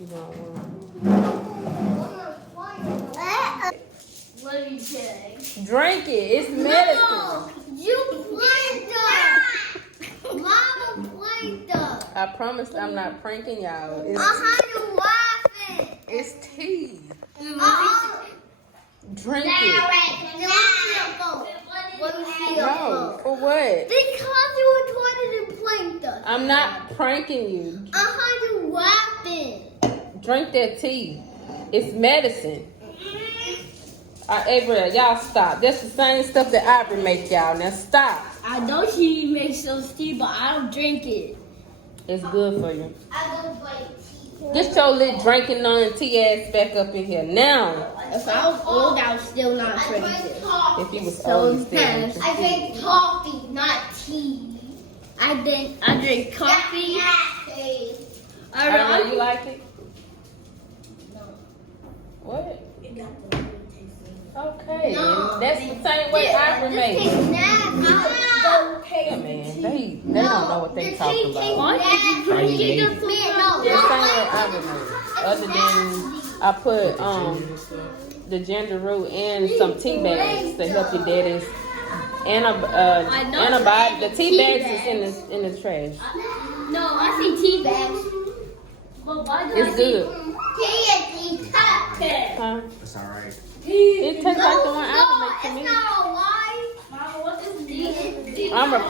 you don't want. What are you saying? Drink it. It's medicine. No, you played us. Mama played us. I promise I'm not pranking y'all. You laughing. It's tea. Uh-uh. Drink it. Let me see your No, phone. for what? Because you were trying to prank us. I'm not pranking you. You laughing. Drink that tea. It's medicine. Hey, y'all stop. That's the same stuff that Ivory make y'all. Now stop. I know she makes those tea, but I don't drink it. It's good for you. I don't drink tea. Get your little drinking on tea ass back up in here now. If I was old, I would still not drink it. If you was old, you still I drink drink coffee, not tea. I drink coffee. I don't know. You like it? What? Okay, No. that's the same way Ivory made it. Yeah, man, they don't know what they talking about. The same way Ivory made it. Other than I put the ginger root and some tea bags to help your daddy's antibiotic. The tea bags is in the trash. No, I see tea bags. But why do It's good. Huh? That's all right. It tastes like the one Ivory makes to me. It's not a lie. Mama, what is this? I'm